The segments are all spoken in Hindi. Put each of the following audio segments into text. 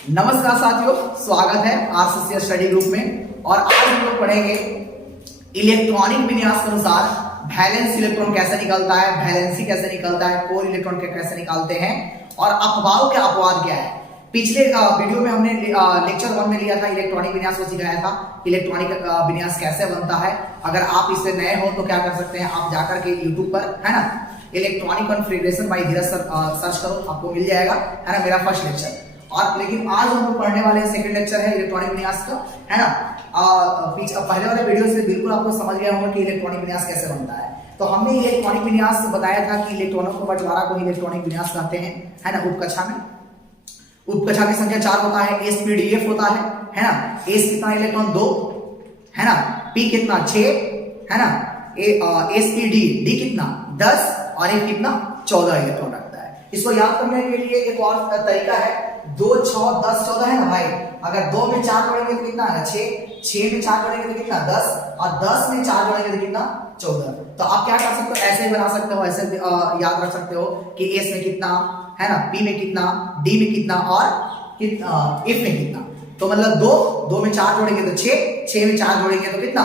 नमस्कार साथियों, स्वागत है आरसीसी स्टडी ग्रुप में। और आज हम लोग पढ़ेंगे इलेक्ट्रॉनिक विन्यास के अनुसार वैलेंस इलेक्ट्रॉन कैसे निकलता है, वैलेंसी कैसे निकलता है, कोर इलेक्ट्रॉन के कैसे निकालते हैं और अपवाद के अपवाद क्या है। पिछले वीडियो में हमने लेक्चर 1 में लिया था, इलेक्ट्रॉनिक विन्यास को सिखाया था, इलेक्ट्रॉनिक विन्यास कैसे बनता है। अगर आप इससे नए हो तो क्या कर सकते हैं, आप जाकर के यूट्यूब पर है ना इलेक्ट्रॉनिक कॉन्फ़िगरेशन बाय धीरज सर्च करो, आपको मिल जाएगा, है ना, मेरा फर्स्ट लेक्चर। और लेकिन आज हम लोग पढ़ने वाले हैं सेकंड लेक्चर है इलेक्ट्रॉनिक विन्यास का, है ना। पहले वाले वीडियो से बिल्कुल आपको समझ गया होगा कि इलेक्ट्रॉनिक विन्यास कैसे बनता है। तो हमने इलेक्ट्रॉनिक विन्यास बताया था कि इलेक्ट्रॉनों को बंटवारा को इलेक्ट्रॉनिक विन्यास कहते हैं, है ना। उपकक्षा में उपकक्षा की संख्या 4 होता है, sp_df होता है ना। s कितना इलेक्ट्रॉन 2, है ना। p कितना 6, है ना। sp_d कितना 10 और f कितना 14 इलेक्ट्रॉन रखता है। इसको याद करने के लिए एक और तरीका है, 2 6 10 14 है ना भाई। अगर 2 में 4 जोड़ेंगे तो कितना है 6, 6 में 4 जोड़ेंगे तो कितना 10 और 10 में 4 जोड़ेंगे तो कितना 14। तो आप क्या कर सकते हो, ऐसे ही बना सकते हो, ऐसे याद रख सकते हो कि s में कितना, है ना, p में कितना, d में कितना और f में कितना। तो मतलब 2 में 4 जोड़ेंगे तो 6, 6 में 4 जोड़ेंगे तो कितना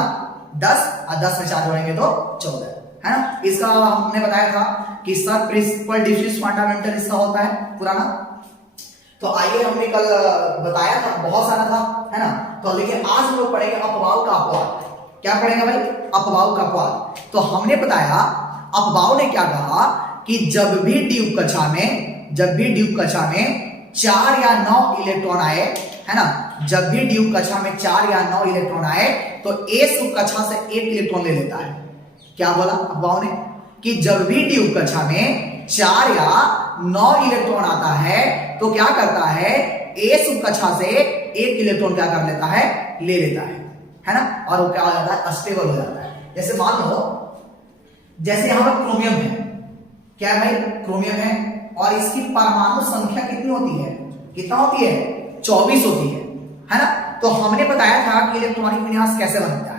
10 और 10 में 4 जोड़ेंगे तो 14, है ना। इसका हमने बताया था कि सब प्रिंसिपल डिफरेंस फंडामेंटल इसका होता है पुराना। तो आइए, हमने कल बताया था, बहुत सारा था, है ना। तो लेकिन आज हम लोग पढ़ेंगे अपवाद का अपवाद। क्या पढ़ेंगे भाई, अपवाद का अपवाद। तो हमने बताया अपवाद ने क्या कहा कि जब भी डी उपकक्षा में 4 या 9 इलेक्ट्रॉन आए, है ना, जब भी डी उपकक्षा में 4 या 9 इलेक्ट्रॉन आए तो एस उपकक्षा से 1 इलेक्ट्रॉन ले लेता है। क्या बोला अपवाद ने कि जब भी डी उपकक्षा में 4 या 9 इलेक्ट्रॉन आता है तो क्या करता है, एस उपकक्षा से 1 इलेक्ट्रॉन क्या कर लेता है, ले लेता है ना। और वो क्या हो जाता है, अस्टेबल हो जाता है। जैसे मान लो, जैसे यहां पर क्रोमियम है, क्या है भाई, क्रोमियम है और इसकी परमाणु संख्या कितनी होती है, कितना होती है 24 होती है ना। तो हमने बताया था कि इलेक्ट्रॉनिक विन्यास कैसे बनता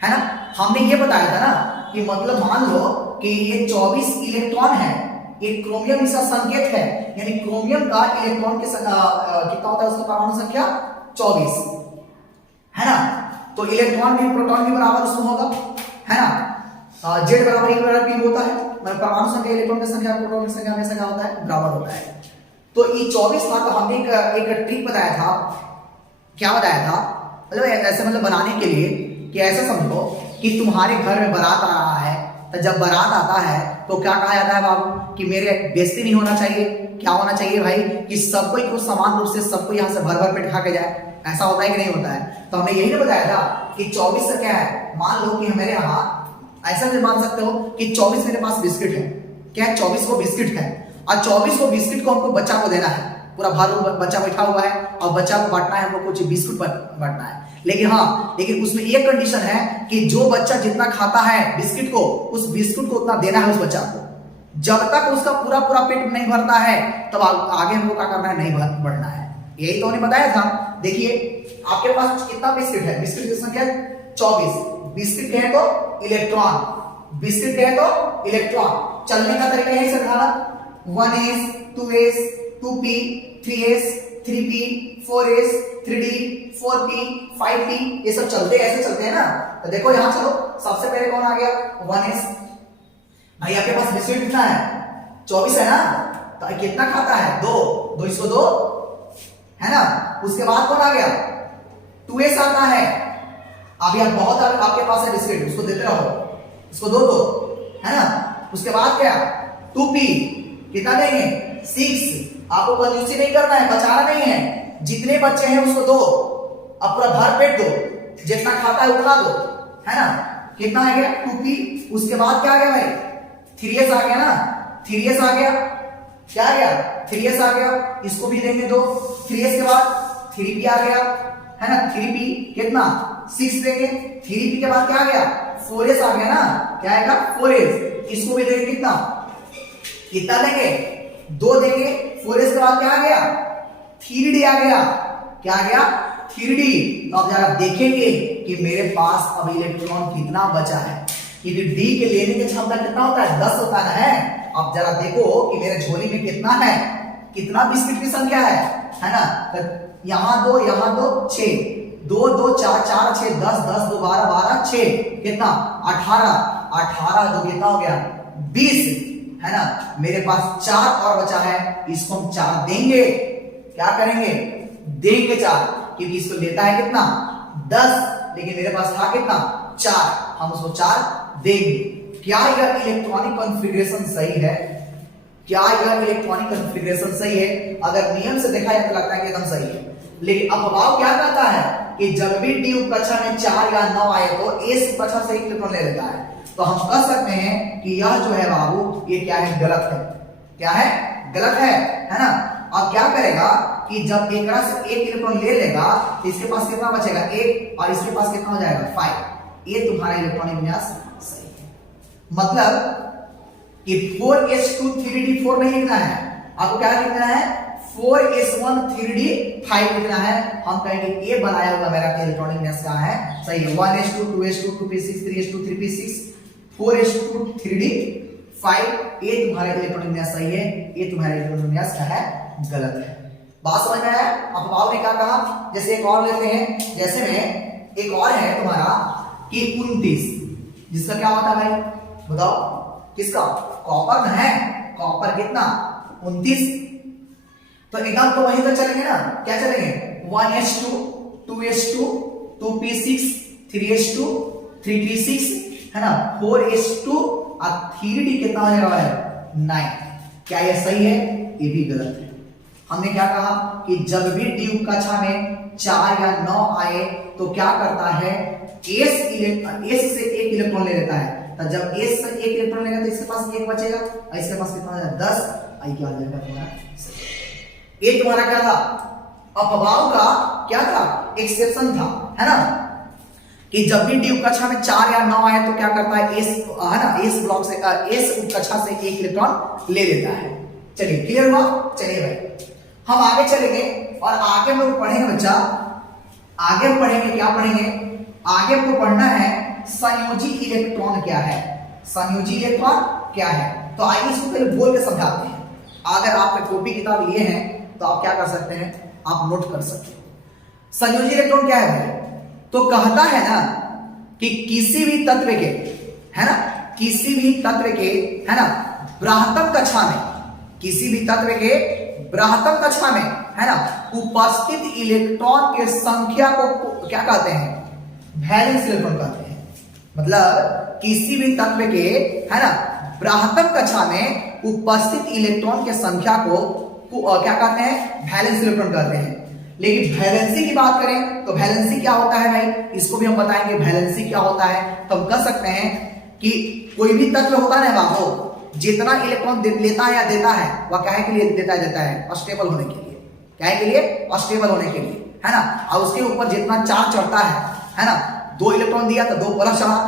है ना। हमने ये बताया था ना कि मतलब मान लो कि ये 24 इलेक्ट्रॉन है, एक क्रोमियम इसका संकेत है, यानी क्रोमियम का इलेक्ट्रॉन के कितना होता है, उसकी परमाणु संख्या 24, है ना। तो इलेक्ट्रॉन भी प्रोटॉन भी बराबर उसमें होगा, है ना। जेड बराबर ई बराबर पी होता है, मतलब परमाणु संख्या इलेक्ट्रॉन की संख्या प्रोटॉन की संख्या हमेशा क्या होता है, बराबर होता है। तो ये 24 था। तो हमने एक ट्रिक बताया था, क्या बताया था, मतलब ऐसे मतलब बनाने के लिए कि ऐसा समझो कि तुम्हारे घर में बारात आ रहा है। तो जब बारात आता है तो क्या कहा जाता है बाबू कि मेरे बेइज्जती नहीं होना चाहिए। क्या होना चाहिए भाई कि सबको को समान रूप से सबको यहाँ से भर भर पेट खा के जाए। ऐसा होता है कि नहीं होता है। तो हमने यही ना बताया था कि 24 से क्या है, मान लो कि मेरे यहाँ ऐसा भी मान सकते हो कि 24 मेरे पास बिस्किट है, क्या है 24 को बिस्किट है और 24 को बिस्किट को हमको बच्चा को देना है। पूरा भर बच्चा बैठा हुआ है और बच्चा को बांटना है, हमको कुछ बिस्कुट बांटना है। लेकिन उसमें एक कंडीशन है कि जो बच्चा जितना खाता है बिस्किट को, उस बिस्कुट को उतना देना है उस बच्चा को। जब तक उसका पूरा पूरा पेट नहीं भरता है तब आगे हमको क्या करना है, नहीं बढ़ना है। यही तो हमने बताया था। देखिए आपके पास कितना बिस्किट है, बिस्किट की संख्या 24। बिस्किट कहे तो इलेक्ट्रॉन, बिस्किट कहे तो इलेक्ट्रॉन। चलने का तरीका यही समझाना, 1s 2s 2p 3s 3p 4s 3d 4p 5p, ये सब चलते ऐसे चलते हैं ना। तो देखो यहां चलो, सबसे पहले कौन आ गया, 1s। भाई आपके पास बिस्किट कितना है, 24 है ना। तो कितना खाता है, 2 इसको 2, है ना। उसके बाद कौन आ गया, 2s आता है। अभी आप बहुत आपके पास है बिस्किट, उसको देते रहो, इसको दो, है ना। उसके बाद क्या, 2p कितना देंगे, 6। आपको कंजूसी नहीं करना है, बचाना नहीं है, जितने बच्चे हैं उसको दो, अब पूरा भर पेट दो, जितना खाता है उतना दो, है ना। कितना आ गया 2p। उसके बाद क्या आ गया भाई, 3s आ गया ना, 3s आ गया, क्या आ गया 3s आ गया, इसको भी देंगे 2। 3s के बाद 3p आ गया, है ना। 3p कितना 6 देंगे। 3p के बाद क्या आ गया, 4s आ गया ना, क्या आएगा 4s, इसको भी देंगे कितना देंगे, 2 देंगे। 4s के बाद क्या आ गया, 3d आ गया, क्या आ गया 3d। तो अब जरा देखेंगे कि मेरे पास अब इलेक्ट्रॉन कितना बचा है, क्योंकि d के लेने की क्षमता कितना होता है, 10 होता है। अब जरा देखो कि मेरे झोली में कितना है, कितना बिस्किट की संख्या है, है ना, तो यहाँ 2 6, 2 2 4 4 6 10 10 2 12 12 6 कितना 18 18 जो कितना हो गया 20, है ना। मेरे पास 4 और बचा है, इसको हम 4 देंगे। क्या करेंगे, देंगे 4, क्योंकि इसको लेता है कितना 10, लेकिन मेरे पास था कितना 4, हम उसको 4 देंगे। क्या यह इलेक्ट्रॉनिक कॉन्फ़िगरेशन सही है? क्या यह इलेक्ट्रॉनिक कॉन्फ़िगरेशन सही है? अगर नियम से देखा जाए तो लगता है कि एकदम सही है, लेकिन अपवाद क्या कहता है कि जब भी डी उपकक्षा में 4 या 9 आए तो एस उपकक्षा से 1 इलेक्ट्रॉन ले लेता है। तो हम कह सकते हैं कि यह जो है बाबू ये क्या है, गलत है। क्या है, गलत है ना। अब क्या करेगा कि जब एक से 1 इलेक्ट्रॉन ले लेगा तो इसके पास कितना बचेगा 1, और इसके पास कितना हो जाएगा 5। ये तुम्हारा इलेक्ट्रॉनिक विन्यास सही है। मतलब कि 4s2 3d4 नहीं लिखना है, आपको क्या लिखना है 4s1 3d5 लिखना है। हम कहेंगे ये बनाया हुआ मेरा इलेक्ट्रॉनिक विन्यास क्या है, सही है। 1s2 2s2 2p6 3s2 3p6 4s2 3d5, ये तुम्हारा इलेक्ट्रॉनिक विन्यास सही है, ये तुम्हारा इलेक्ट्रॉनिक विन्यास क्या है, गलत है। बात समझ में आया? अपवाद ने क्या कहा, जैसे एक और लेते हैं, जैसे में एक और है तुम्हारा कि 29, जिसका क्या होता है भाई बताओ, किसका, कॉपर ना है, कॉपर कितना 29, तो एकदम तो वहीं तक चलेंगे ना, क्या चलेंगे 1s2 2s2 2p6 3s2 3p6, है ना, 4s2 और 3d कितना हो जाएगा 9। क्या यह सही है? ये भी गलत है। हमने क्या कहा कि जब भी डी उपकक्षा में 4 या 9 आए तो क्या करता है, एस से 1 इलेक्ट्रॉन ले लेता है। तो जब एस से 1 इलेक्ट्रॉन लेगा तो इसके पास 1 बचेगा, और इसके पास कितना हो जाएगा 10, आई क्या हो जाएगा तुम्हारा। ये तुम्हारा क्या था, अपवाद का क्या था, एक्सेप्शन था, है ना, कि जब भी डी उपकक्षा में 4 या 9 आए तो क्या करता है एस, है ना, एस ब्लॉक से एस उपकक्षा से 1 इलेक्ट्रॉन ले लेता है। चलिए क्लियर हुआ। चलिए भाई हम आगे चलेंगे और आगे हम लोग पढ़ेंगे बच्चा, आगे हम पढ़ेंगे, क्या पढ़ेंगे, आगे हमको पढ़ना है संयोजी इलेक्ट्रॉन क्या है, संयोजी इलेक्ट्रॉन क्या है। तो आइए इसको पहले बोल के समझाते हैं। अगर आप कॉपी किताब लिए हैं तो आप क्या कर सकते हैं, आप नोट कर सकते हैं। संयोजी इलेक्ट्रॉन क्या है भाई, तो कहता है ना कि किसी भी तत्व के, है ना, किसी भी तत्व के, है ना, बृहत्तम कक्षा में, किसी भी तत्व के बृहत्तम कक्षा में, है ना, उपस्थित इलेक्ट्रॉन के संख्या को क्या कहते हैं, वैलेंस इलेक्ट्रॉन कहते हैं। मतलब किसी भी तत्व के, है ना, बृहत्तम कक्षा में उपस्थित इलेक्ट्रॉन के संख्या को क्या कहते हैं, वैलेंस इलेक्ट्रॉन कहते हैं। लेकिन वैलेंसी की बात करें तो वैलेंसी क्या होता है भाई, इसको भी हम बताएंगे वैलेंसी क्या होता है। तो हम कह सकते हैं कि कोई भी तत्व होता है बाबू, जितना इलेक्ट्रॉन लेता है या देता है वह क्या है के लिए देता है, अस्टेबल होने के लिए, क्या है के लिए, अस्टेबल होने के लिए, है ना। और उसके ऊपर जितना चार्ज चढ़ता है ना, 2 इलेक्ट्रॉन दिया तो 2 प्लस चढ़ा,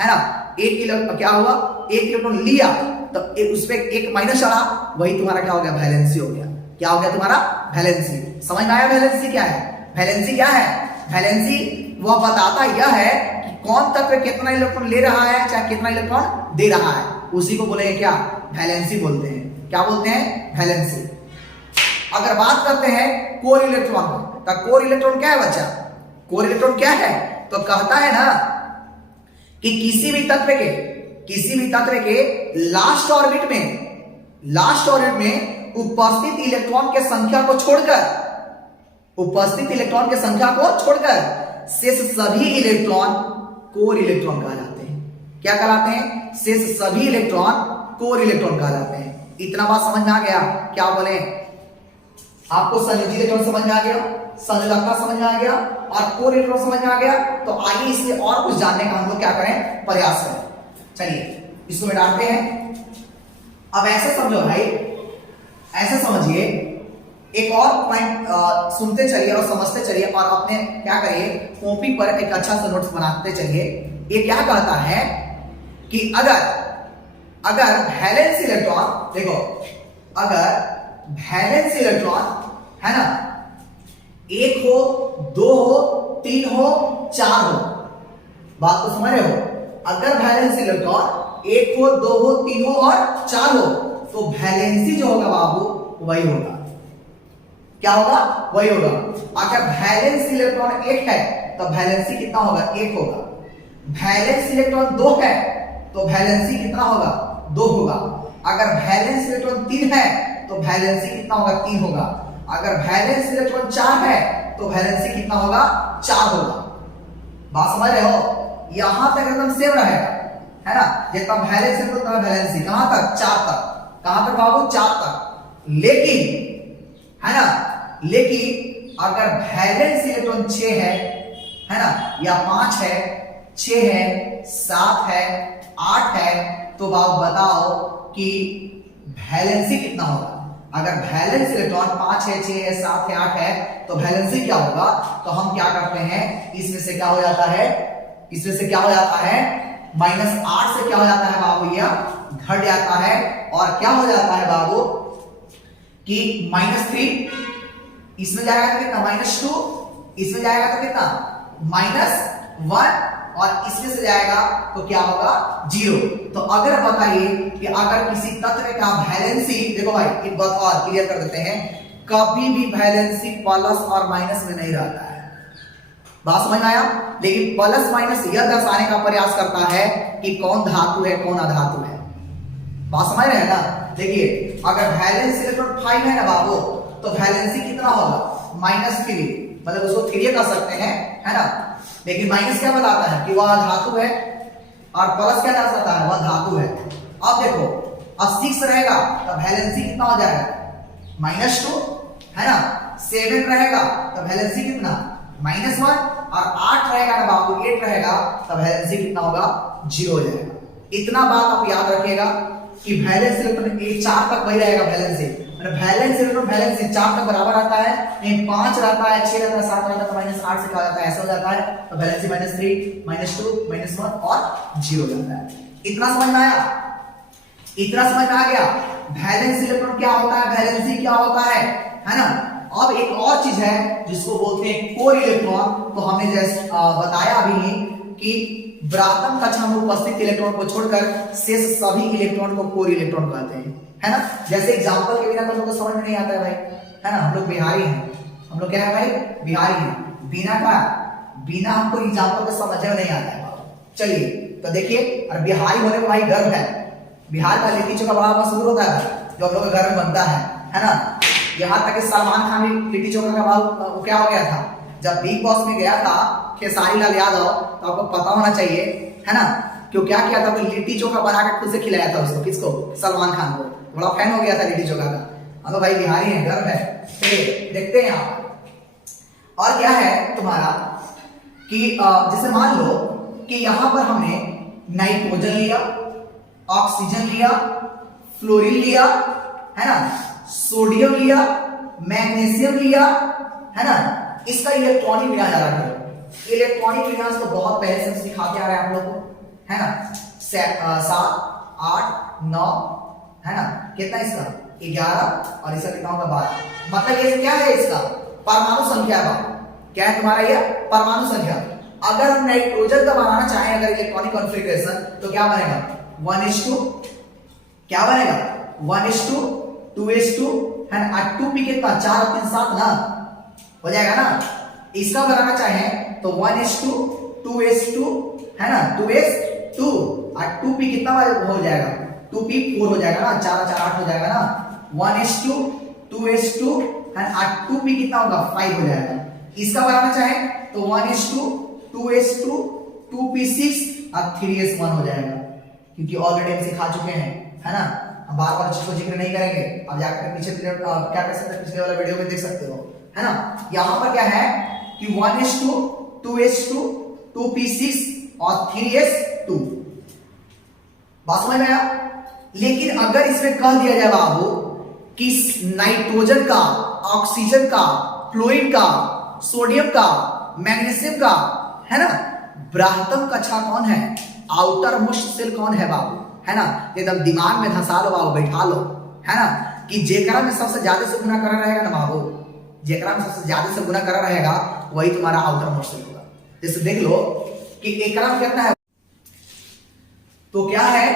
है ना, 1 इलेक्ट्रॉन क्या हुआ, 1 इलेक्ट्रॉन लिया तो उस पर 1 माइनस चढ़ा, वही तुम्हारा क्या हो गया, वैलेंसी हो गया। क्या हो गया तुम्हारा, वैलेंसी। समझ में आया वैलेंसी क्या है? वैलेंसी क्या है, वैलेंसी वह बताता यह है कि कौन तत्व कितना इलेक्ट्रॉन ले रहा है चाहे कितना इलेक्ट्रॉन दे रहा है, उसी को बोलेंगे क्या, वैलेंसी बोलते हैं। क्या बोलते हैं, वैलेंसी। अगर बात करते हैं कोर इलेक्ट्रॉन को, तो कोर इलेक्ट्रॉन क्या है बच्चा, कोर इलेक्ट्रॉन क्या है, तो कहता है ना कि किसी भी तत्व के लास्ट ऑर्बिट में उपस्थित इलेक्ट्रॉन के संख्या को छोड़कर शेष सभी इलेक्ट्रॉन कोर इलेक्ट्रॉन कहा जाते हैं। क्या कहलाते हैं, शेष सभी इलेक्ट्रॉन कोर इलेक्ट्रॉन कहा जाते हैं। इतना बात समझ में आ गया, क्या बोले, आपको संयोजी इलेक्ट्रॉन समझ में आ गया, संयोजकता समझ में आ गया और कोर इलेक्ट्रॉन समझ में आ गया। तो आइए इससे और कुछ जानने का हम लोग क्या करें, प्रयास करें। चलिए इसको मिटाते हैं। अब ऐसे समझो भाई, ऐसे समझिए, एक और पॉइंट सुनते चलिए और समझते चलिए और अपने क्या करिए, कॉपी पर एक अच्छा सा नोट्स बनाते चलिए। ये क्या कहता है कि अगर वैलेंस इलेक्ट्रॉन, देखो अगर वैलेंस इलेक्ट्रॉन, है ना, 1 हो 2 हो 3 हो 4 हो, बात को समझ रहे हो, अगर वैलेंस इलेक्ट्रॉन 1 हो 2 हो 3 हो और 4 हो तो वैलेंसी जो होगा बाबू वही होगा। क्या होगा? वही होगा। अगर वैलेंस इलेक्ट्रॉन 1 है तो वैलेंसी कितना होगा? 1 होगा। वैलेंस इलेक्ट्रॉन 2 है तो वैलेंसी कितना होगा? 2 होगा। अगर वैलेंस इलेक्ट्रॉन 3 है तो वैलेंसी कितना होगा? 3 होगा। अगर वैलेंस इलेक्ट्रॉन 4 है तो वैलेंसी कितना होगा? 4 होगा। बात समझ रहे हो? यहां तक एकदम सेम रहेगा, है ना? जितना वैलेंस है उतना वैलेंसी कहां तक? 4 तक। कहां तक बाबू? 4 तक। लेकिन, है ना, लेकिन अगर वैलेंस इलेक्ट्रॉन 6 है ना, या 5 है, 6 है, 7 है, 8 है, तो बाबू बताओ कि वैलेंसी कितना होगा? अगर वैलेंस इलेक्ट्रॉन 5 है, 6 है, 7 है, 8 है, तो वैलेंसी क्या होगा? तो हम क्या करते हैं, इसमें से क्या हो जाता है? इसमें से क्या हो जाता है? -8 से क्या हो जाता है बाबू? यह घट जाता है और क्या हो जाता है बाबू कि -3, इसमें जाएगा तो कितना? -2, इसमें जाएगा तो कितना? -1, और इसमें से जाएगा तो क्या होगा? 0। तो अगर बताइए कि अगर किसी तत्व का वैलेंसी, देखो भाई एक बात और क्लियर कर देते हैं, कभी भी वैलेंसी प्लस और माइनस में नहीं रहता है। बात समझ में आया? लेकिन प्लस माइनस यह दर्शाने का प्रयास करता है कि कौन धातु है, कौन अधातु है। बात समझ रहे हैं ना? देखिए अगर वैलेंस इलेक्ट्रॉन 5 है ना बाबू, तो वैलेंसी कितना होगा? -3, मतलब उसको 3 कर सकते हैं, है ना? लेकिन माइनस क्या बताता है? कि वह धातु है, और प्लस क्या दर्शाता है? वह धातु है। अब देखो, अब 6 रहेगा तो वैलेंसी कितना हो जाएगा? -2, है ना? 7 रहेगा तो वैलेंसी कितना? -1, और 8 रहेगा ना बाबू, 8 रहेगा तो वैलेंसी कितना होगा? 0 हो जाएगा। इतना बात आप याद रखिएगा कि वैलेंस इलेक्ट्रॉन 4 तक वही रहेगा वैलेंसी, वैलेंस इलेक्ट्रॉन वैलेंसी 4 तक बराबर आता है, नहीं 5 रहता है, 6 रहता है, 7 रहता है, तो -8 से क्या हो जाता है? ऐसा हो जाता है, तो वैलेंसी -3, -2, -1 और 0 जाता है। इतना समझ में आया? इतना समझ में आ गया? वैलेंस इलेक्ट्रॉन क्या होता है, वैलेंसी क्या होता है ना? अब एक और चीज है जिसको बोलते हैं कोर इलेक्ट्रॉन। तो हमने जैसे बताया अभी कि ब्रातम कक्षा में उपस्थित इलेक्ट्रॉन को छोड़कर शेष सभी इलेक्ट्रॉन को कोर इलेक्ट्रॉन कहते हैं, है ना? जैसे एग्जांपल के बिना तो हम लोग को समझ में नहीं आता है भाई, है ना? हम लोग बिहारी हैं, हम लोग क्या है भाई? बिहारी हैं। बिना का बिना हमको एग्जांपल के समझ में नहीं आता है। चलिए तो देखिए, और बिहारी होने में भाई गर्व है। बिहार का लिट्टी चोखा बड़ा मशहूर होता है जो हम लोग के घर में बनता है ना? यहाँ तक कि सलमान खान भी लिट्टी चोखा का भाव क्या हो गया था, जब बिग बॉस में गया था खेसारी लाल यादव, तो आपको पता होना चाहिए, है ना? क्यों क्या किया था? तो लिट्टी चोखा बना के खुद से खिलाया था उसको। किसको? सलमान खान को। बड़ा फैन हो गया था लिट्टी चोखा का। हम तो भाई बिहारी हैं, गर्व है। चलिए देखते हैं आप और क्या है तुम्हारा कि जैसे मान लो कि यहां पर हमने नाइट्रोजन लिया, ऑक्सीजन लिया, फ्लोरीन लिया, है ना, सोडियम लिया, मैग्नीशियम लिया, है ना? इसका इलेक्ट्रॉनिक विन्यास याद रखो। इलेक्ट्रॉनिक विन्यास तो बहुत पहले से सिखाते आ रहे हैं आप लोग को, है ना? 7, 8, 9, है ना? कितना इसका? 11, और इसका कितना होगा? 12। मतलब ये क्या है? इसका परमाणु संख्या है। क्या है तुम्हारा? ये परमाणु संख्या। अगर हम नाइट्रोजन का बनाना चाहें अगर इलेक्ट्रॉनिक कॉन्फ़िगरेशन, तो क्या बनेगा? 1:2, क्या बनेगा? 1:2, 2:2, है ना? 2p कितना? 4 और 3 7 ना, हो जाएगा ना? इसका बनाना चाहें तो 1:2, 2:2, है ना, 2:2, और 2p कितना हो जाएगा? 2p 4 हो जाएगा ना, 4 और 4 8 हो जाएगा ना। 1:2, 2:2, है ना, 2p कितना होगा? 5 हो जाएगा। इसका बनाना चाहें तो 1:2, 2:2, 2p6 और 3s1 हो जाएगा, क्योंकि ऑलरेडी हम सिखा चुके हैं, है ना? हम बार बार इसको जिक्र नहीं करेंगे। अब जाकर पीछे क्या कर सकते हैं, पिछले वाला वीडियो में देख सकते हो, है ना? यहां पर क्या है कि 1:2, 2:2, 2p6 और 3s2। बात समझ में आया? लेकिन अगर इसमें कह दिया जाए बाबू कि नाइट्रोजन का, ऑक्सीजन का, फ्लोरीन का, सोडियम का, मैग्नीशियम का, है ना, ब्राह्मण कक्षा कौन है, आउटर मोस्ट सेल कौन है बाबू, है ना? एकदम दिमाग में धंसा लो बाबू, बैठा लो, है ना? कि जेकरा में सबसे ज्यादा से गुना करा रहेगा ना बाबू, जेकरा में सबसे ज्यादा से गुना करा रहेगा वही तुम्हारा आउटर मोस्ट सेल होगा। जैसे देख लो कि एकरा में कितना है, तो क्या है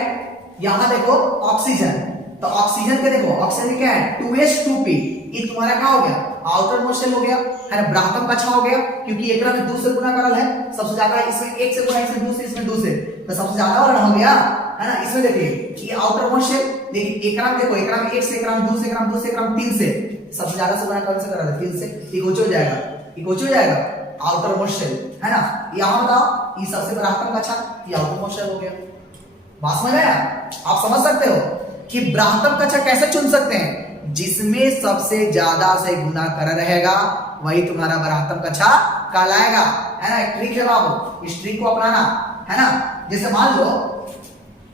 यहां देखो ऑक्सीजन, तो ऑक्सीजन के देखो, ऑक्सीजन क्या है 2s2p, ये तुम्हारा क्या हो गया आउटर मोस्ट शेल हो गया, है ना, ब्राह्मण कक्षा हो गया, क्योंकि एकरा में 2 से गुना करल है, सबसे ज्यादा इसमें 1 से गुना, इसमें 2 से, इसमें 2 से, तो सबसे ज्यादा वाला हो गया, है ना। इसमें देखिए ये आउटर मोस्ट शेल, लेकिन एकरा में देखो, एकरा में 1 से, एकरा में 2 से, एकरा में 2 से, एकरा में 3 से, सबसे ज्यादा से गुना कौन से करा है, 3 से, ये कुछ हो जाएगा, ये कुछ हो जाएगा आउटर मोस्ट शेल, है ना। यहां बताओ ये सबसे ब्राह्मण कक्षा, ये आउटर मोस्ट शेल हो गया। बात समझ आया? आप समझ सकते हो कि ब्राह्मण कक्षा कैसे चुन सकते हैं, जिसमें सबसे ज्यादा से गुना कर रहेगा वही तुम्हारा ब्राह्मण कक्षा कहलाएगा, है ना। ट्रिक है बाबू, इस ट्रिक को अपनाना, है ना। जैसे मान लो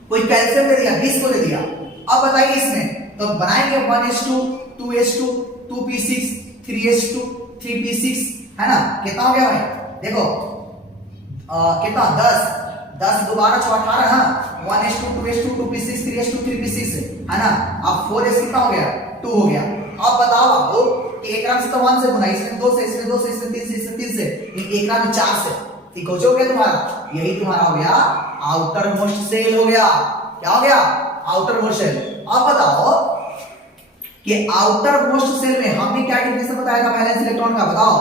कोई कैल्शियम दे दिया, 20 को दे दिया, अब बताइए इसमें तो बनाएंगे 1s2 2s2 2p6 3s2 3p6, है ना। कितना हो गया भाई, देखो कितना 10 2 12 6 18, हाँ 1s2 2s2 2p6 3s2 3p6, है ना। अब 4s कितना हो गया, 2 हो गया। अब बताओ आपको कि एक राम से तो 1 से गुना, इसमें 2 से, इसमें 2 से, इसमें 3 से, इसमें 3 से, एक राम में 4 से, ठीक हो गया तुम्हारा, यही तुम्हारा हो गया आउटर मोस्ट सेल हो गया। क्या हो गया, आउटर मोस्ट सेल। अब बताओ कि आउटर मोस्ट सेल में हमने क्या डेफिनेशन बताया था वैलेंस इलेक्ट्रॉन का, बताओ।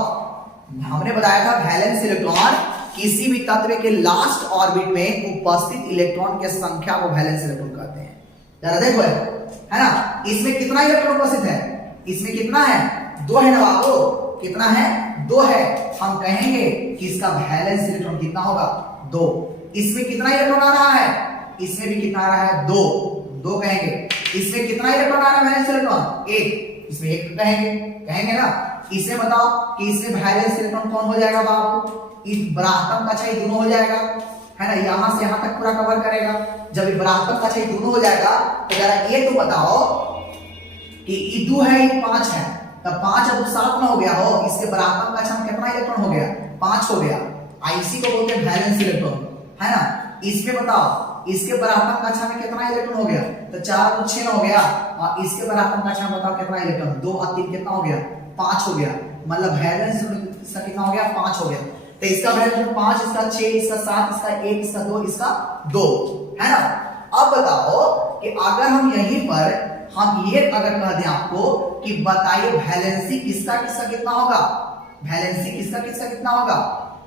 हमने बताया था वैलेंस इलेक्ट्रॉन किसी भी तत्व के लास्ट ऑर्बिट में उपस्थित इलेक्ट्रॉन की संख्या को वैलेंस इलेक्ट्रॉन कहते हैं। जरा देखो, है ना, इसमें कितना इलेक्ट्रॉन उपस्थित है, इसमें कितना है, 2 है ना बाबू, कितना है, 2 है। हम कहेंगे कि इसका वैलेंस इलेक्ट्रॉन कितना होगा, 2। इसमें कितना इलेक्ट्रॉन आ रहा है, इसमें भी कितना आ रहा है, 2 कहेंगे। इसमें कितना इलेक्ट्रॉन आ रहा है वैलेंस इलेक्ट्रॉन, 1, इसमें 1 कहेंगे ना। इसमें बताओ कि इसमें वैलेंस इलेक्ट्रॉन कौन हो जाएगा बाबू, इस ब्राह्मण कक्षा ये दोनों हो जाएगा, है ना, यहां से यहां तक पूरा कवर करेगा। जब ये ब्राह्मण कक्षा ये दोनों हो जाएगा तो जरा ये तो बताओ कि ये 2 है, ये 5 है, तब 5 अब 7 ना हो गया हो, इसके ब्राह्मण कक्षा में कितना इलेक्ट्रॉन हो गया, 5 हो गया। आईसी को बोलते हैं वैलेंस इलेक्ट्रॉन, है ना। इसमें बताओ इसके ब्राह्मण कक्षा में कितना इलेक्ट्रॉन हो गया, तो 4 और 6 हो गया, और इसके ब्राह्मण कक्षा में बताओ कितना इलेक्ट्रॉन, 2 और 3 कितना हो गया, 5 हो गया। मतलब वैलेंस इसका कितना हो गया, 5 हो गया। तो इसका वैल्यू 5, इसका 6, इसका 7, इसका 1, इसका 2, इसका 2, है ना। अब बताओ कि अगर हम यहीं पर हम ये अगर कह दें आपको कि बताइए वैलेंसी किसका किसका कितना होगा, वैलेंसी किसका किसका कितना होगा,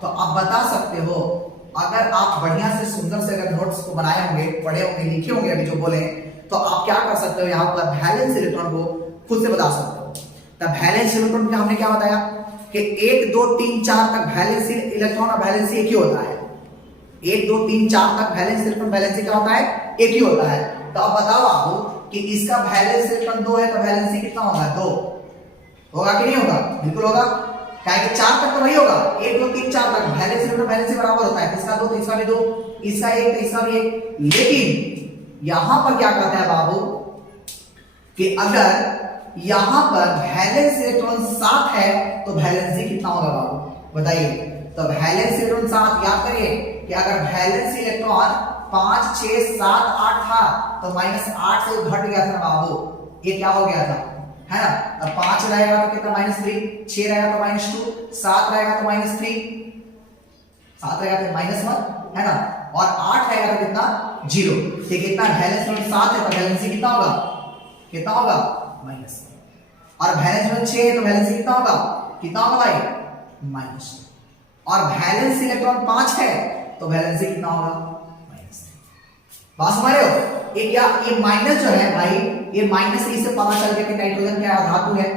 तो आप बता सकते हो। अगर आप बढ़िया से सुंदर से अगर नोट्स को बनाए होंगे, पढ़े होंगे, लिखे होंगे अभी जो बोले, तो आप क्या कर सकते हो, यहाँ पर वैलेंस इलेक्ट्रॉन को खुद से बता सकते हो। तब वैलेंस इलेक्ट्रॉन का हमने क्या बताया कि 1 2 3 4 तक वैलेंसी इलेक्ट्रॉन और वैलेंसी एक ही होता है। 1 2 3 4 तक वैलेंस इलेक्ट्रॉन वैलेंसी क्या होता है, एक ही होता है। तो अब बताओ आपको कि इसका वैलेंस इलेक्ट्रॉन 2 है, तो वैलेंसी कितना होगा, 2 होगा कि नहीं होगा, बिल्कुल होगा। क्या 4 तक तो वही होगा, 1 2 3 4 तक वैलेंस इलेक्ट्रॉन वैलेंसी बराबर होता है, इसका 2 तो इसका भी 2, इसका 1 तो इसका भी 1। लेकिन यहां पर क्या कहता है बाबू कि अगर यहां पर वैलेंस इलेक्ट्रॉन 7 है तो वैलेंसी कितना होगा बाबू, बताइए। तो वैलेंस इलेक्ट्रॉन 7, याद करिए कि अगर वैलेंस इलेक्ट्रॉन 5 6 7 8 था तो -8 से घट गया था बाबू, ये क्या हो गया था, है ना। अब 5 रहेगा तो कितना, -3, 6 रहेगा तो -2, 7 रहेगा तो -3, 7 रहेगा तो -1, है ना, और 8 रहेगा तो कितना, 0। तो कितना वैलेंस इलेक्ट्रॉन 7 है तो वैलेंसी कितना होगा, कितना होगा, -1। और वैलेंस इलेक्ट्रॉन 6 है तो वैलेंसी कितना होगा, कितना होगा भाई, -2। और वैलेंस इलेक्ट्रॉन 5 है तो वैलेंसी कितना होगा, -3। बात समझ रहे हो, ये क्या, ये माइनस जो है भाई, ये माइनस इससे पता चल गया कि नाइट्रोजन क्या धातु है,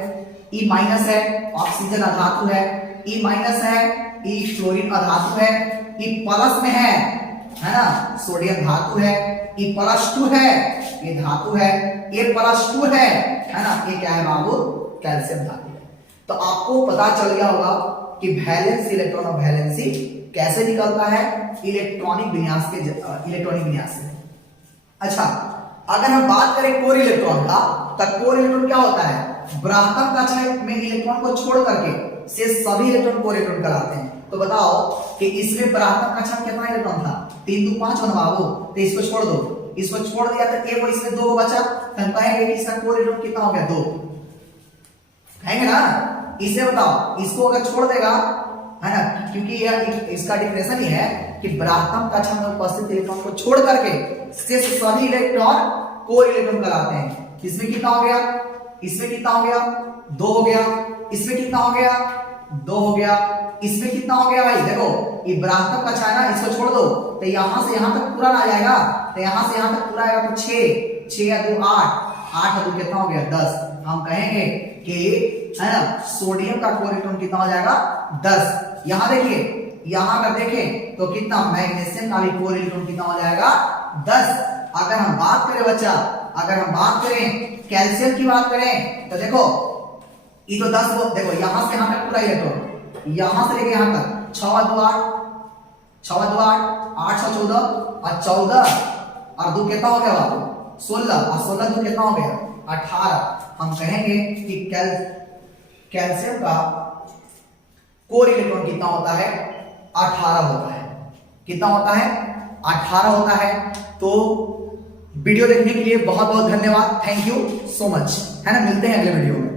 ई माइनस है, ऑक्सीजन अधातु है, ई माइनस है, ई फ्लोरीन अधातु है, ई प्लस में है ना, सोडियम धातु है, ई +2 है, ये धातु है, ये +2 है ना, ये क्या है बाबू, कैल्शियम धातु है। तो आपको पता चल गया होगा कि वैलेंस इलेक्ट्रॉन और वैलेंसी कैसे निकलता है, इलेक्ट्रॉनिक विन्यास से। अच्छा, अगर हम बात करें कोर इलेक्ट्रॉन का, तो कोर इलेक्ट्रॉन क्या होता है, ब्राह्मण कक्षा में इलेक्ट्रॉन को छोड़ करके से सभी इलेक्ट्रॉन कोर इलेक्ट्रॉन कहलाते हैं। तो बताओ कि इसमें ब्राह्मण कक्षा में कितना इलेक्ट्रॉन था, 3 2 5 होना बाबू, तो इसको छोड़ दो, इसको छोड़ दिया तो एक और इसमें 2 बचा, तो हम कहेंगे कि इसका कोर इलेक्ट्रॉन कितना हो गया, 2 कहेंगे ना। इसे बताओ, इसको अगर छोड़ देगा, है ना, क्योंकि यह इसका डिफिनेशन ही है कि ब्राह्मण कक्षा में उपस्थित इलेक्ट्रॉन को छोड़ करके से सभी इलेक्ट्रॉन कोर इलेक्ट्रॉन कहलाते हैं। इसमें कितना हो गया, इसमें कितना हो गया, 2 हो गया, इसमें कितना हो गया 2 हो गया, इसमें कितना हो गया भाई, देखो ये बराबर कक्षा है ना, इसको छोड़ दो तो यहां से यहां तक पूरा आ जाएगा, तो यहां से यहां तक पूरा आएगा तो 6 6 या 2 8 8 या 2 कितना हो गया 10। हम कहेंगे कि है ना सोडियम का कोर इलेक्ट्रॉन कितना हो जाएगा 10। यहां देखिए, यहां अगर देखें तो कितना मैग्नीशियम का भी कोर इलेक्ट्रॉन कितना हो जाएगा 10। अगर हम बात करें बच्चा, अगर हम बात करें कैल्शियम की बात करें तो देखो ये तो 10 देखो यहां से यहां तक पूरा इलेक्ट्रॉन, यहां से लेके यहां तक 6 2 8 6 2 8 8 6 14 और 14 और 2 कितना हो गया बाबू 16 और 16 2 कितना हो गया 18। हम कहेंगे कि कैल्शियम का कोर इलेक्ट्रॉन कितना होता है 18 होता है। कितना होता है 18 होता है। तो वीडियो देखने के लिए बहुत बहुत धन्यवाद, थैंक यू सो मच, है ना, मिलते हैं अगले वीडियो में।